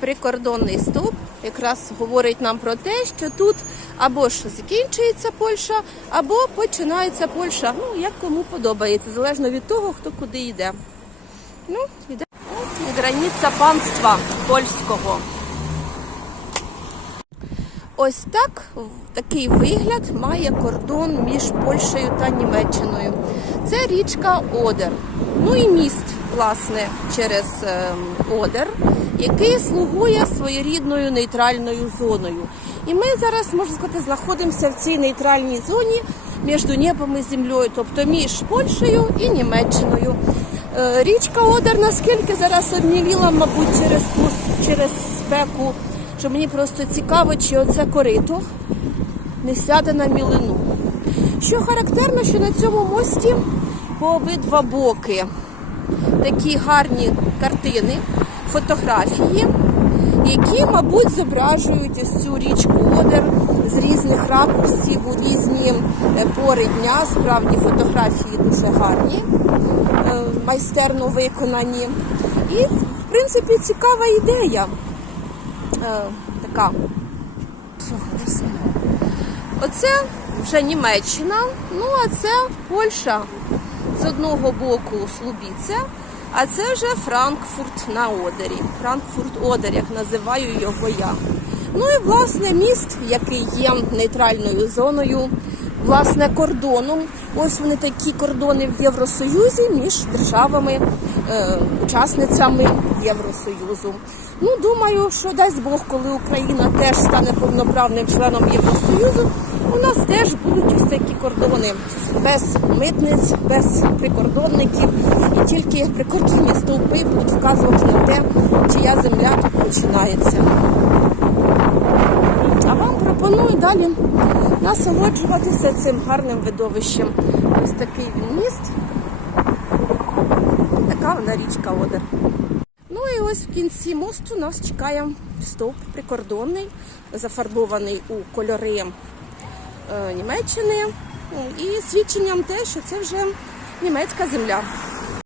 прикордонний стовп якраз говорить нам про те, що тут або ж закінчується Польща, або починається Польща. Ну, як кому подобається, залежно від того, хто куди йде. Ну, йде. Границя панства польського. Ось так такий вигляд має кордон між Польщею та Німеччиною. Це річка Одер. Ну і міст, власне, через ем, Одер, який слугує своєрідною нейтральною зоною. І ми зараз, можна сказати, знаходимося в цій нейтральній зоні між небом і землею, тобто між Польщею і Німеччиною. Е, Річка Одер наскільки зараз обміліла, мабуть, через через спеку, що мені просто цікаво, чи оце корито не сяде на мілину. Що характерно, що на цьому мості по обидва боки такі гарні картини, фотографії, які, мабуть, зображують ось цю річку Одер з різних ракурсів у різні е, пори дня. Справді фотографії дуже гарні, е, майстерно виконані. І, в принципі, цікава ідея. Е, Така. Оце вже Німеччина, ну а це Польща. З одного боку Слубіця, а це вже Франкфурт на Одері. Франкфурт Одер, як називаю його я. Ну і власне міст, який є нейтральною зоною, власне, кордоном. Ось вони такі кордони в Євросоюзі між державами, е, Євросоюзу. Ну, думаю, що дасть Бог, коли Україна теж стане повноправним членом Євросоюзу, у нас теж будуть ось такі кордони без митниць, без прикордонників, і тільки прикордонні стовпи будуть вказувати на те, чия земля тут починається. А вам пропоную далі насолоджуватися цим гарним видовищем. Ось такий він міст. Така вона річка Одер. Ну і ось в кінці мосту нас чекає стовп прикордонний, зафарбований у кольори е, Німеччини. Ну, І свідченням те, що це вже німецька земля.